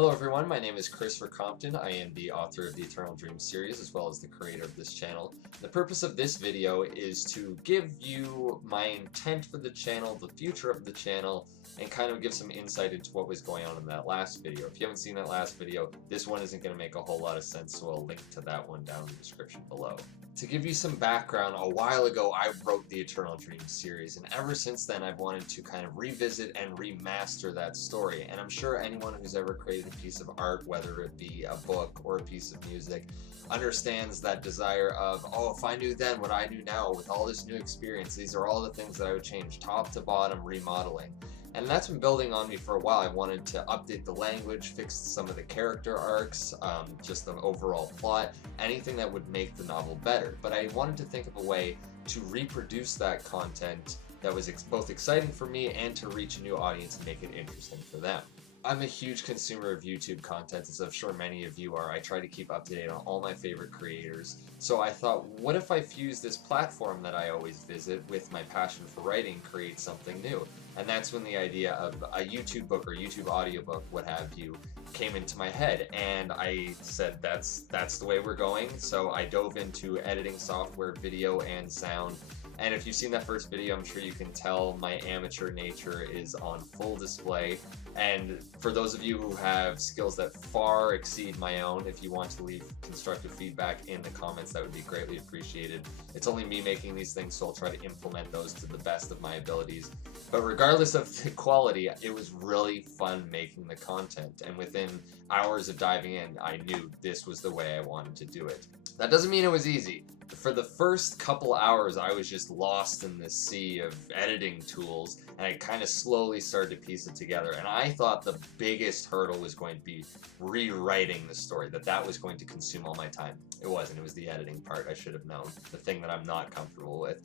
Hello everyone, my name is Christopher Compton. I am the author of the Eternal Dreams series as well as the creator of this channel. The purpose of this video is to give you my intent for the channel, the future of the channel, and kind of give some insight into what was going on in that last video. If you haven't seen that last video, this one isn't going to make a whole lot of sense, so I'll link to that one down in the description below. To give you some background, a while ago I wrote the Eternal Dreams series, and ever since then I've wanted to kind of revisit and remaster that story. And I'm sure anyone who's ever created a piece of art, whether it be a book or a piece of music, understands that desire of, oh, if I knew then what I knew now with all this new experience, these are all the things that I would change top to bottom, remodeling. And that's been building on me for a while. I wanted to update the language, fix some of the character arcs, just the overall plot, anything that would make the novel better. But I wanted to think of a way to reproduce that content that was both exciting for me and to reach a new audience and make it interesting for them. I'm a huge consumer of YouTube content, as I'm sure many of you are. I try to keep up to date on all my favorite creators. So I thought, what if I fuse this platform that I always visit with my passion for writing, create something new? And that's when the idea of a YouTube book or YouTube audiobook, what have you, came into my head. And I said, that's the way we're going. So I dove into editing software, video and sound. And if you've seen that first video, I'm sure you can tell my amateur nature is on full display. And for those of you who have skills that far exceed my own, if you want to leave constructive feedback in the comments, that would be greatly appreciated. It's only me making these things, so I'll try to implement those to the best of my abilities. But regardless of the quality, it was really fun making the content. And within hours of diving in, I knew this was the way I wanted to do it. That doesn't mean it was easy. For the first couple hours, I was just lost in the sea of editing tools, and I kind of slowly started to piece it together. And I thought the biggest hurdle was going to be rewriting the story, that was going to consume all my time. It wasn't. It was the editing part. I should have known, the thing that I'm not comfortable with.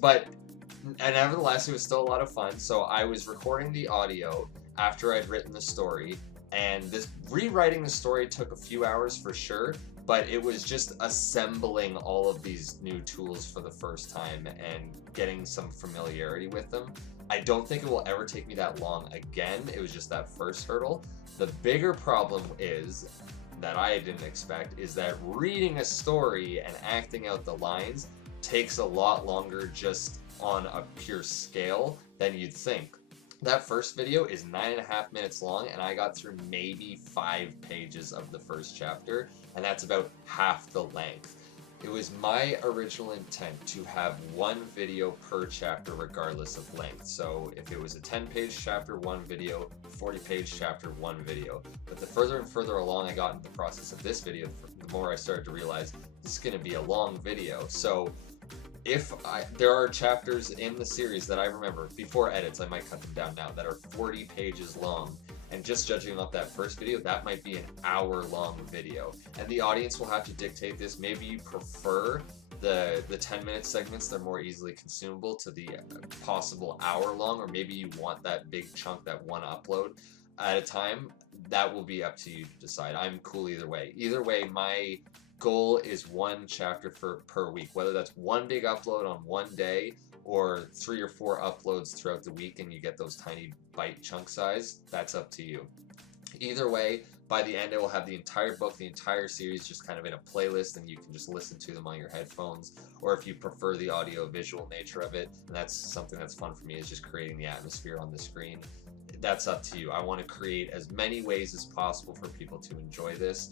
But nevertheless, it was still a lot of fun. So I was recording the audio after I'd written the story, and this rewriting the story took a few hours for sure. But it was just assembling all of these new tools for the first time and getting some familiarity with them. I don't think it will ever take me that long again. It was just that first hurdle. The bigger problem is, that I didn't expect, is that reading a story and acting out the lines takes a lot longer just on a pure scale than you'd think. That first video is 9.5 minutes long, and I got through maybe 5 pages of the first chapter, and that's about half the length. It was my original intent to have one video per chapter regardless of length. So if it was a 10-page chapter, one video, 40-page chapter, one video. But the further and further along I got in the process of this video, the more I started to realize this is going to be a long video. So there are chapters in the series that I remember, before edits, I might cut them down now, that are 40 pages long. And just judging off that first video, that might be an hour-long video. And the audience will have to dictate this. Maybe you prefer the 10-minute segments, they're more easily consumable, to the possible hour-long, or maybe you want that big chunk, that one upload at a time. That will be up to you to decide. I'm cool either way. Either way, my goal is one chapter per week, whether that's one big upload on one day or 3 or 4 uploads throughout the week and you get those tiny bite chunk size. That's up to you. Either way, by the end I will have the entire book, the entire series, just kind of in a playlist, and you can just listen to them on your headphones, or if you prefer the audio visual nature of it, and that's something that's fun for me, is just creating the atmosphere on the screen. That's up to you. I want to create as many ways as possible for people to enjoy this.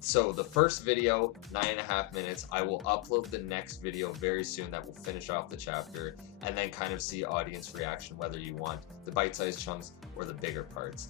So the first video, 9.5 minutes, I will upload the next video very soon that will finish off the chapter, and then kind of see audience reaction, whether you want the bite-sized chunks or the bigger parts.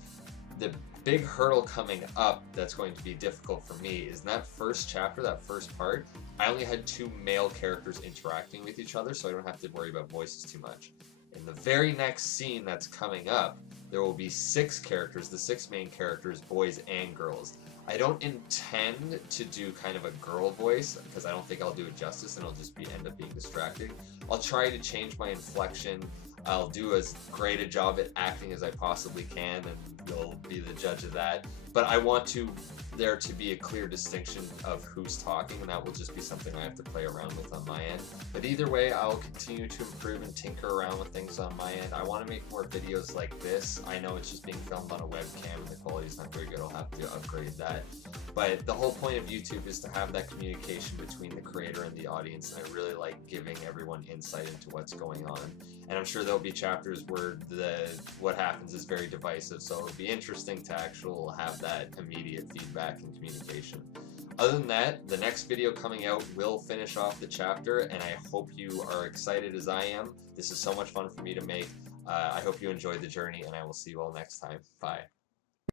The big hurdle coming up that's going to be difficult for me is in that first chapter, that first part, I only had 2 male characters interacting with each other, so I don't have to worry about voices too much. In the very next scene that's coming up, there will be 6 characters, the 6 main characters, boys and girls. I don't intend to do kind of a girl voice, because I don't think I'll do it justice and it'll just end up being distracting. I'll try to change my inflection. I'll do as great a job at acting as I possibly can, and you'll be the judge of that. But I want to there to be a clear distinction of who's talking, and that will just be something I have to play around with on my end. But either way, I'll continue to improve and tinker around with things on my end. I want to make more videos like this. I know it's just being filmed on a webcam and the quality's not very good. I'll have to upgrade that. But the whole point of YouTube is to have that communication between the creator and the audience, and I really like giving everyone insight into what's going on. And I'm sure there'll be chapters where what happens is very divisive, so it'll be interesting to actually have that immediate feedback and communication. Other than that, the next video coming out will finish off the chapter, and I hope you are excited as I am. This is so much fun for me to make. I hope you enjoyed the journey, and I will see you all next time. Bye.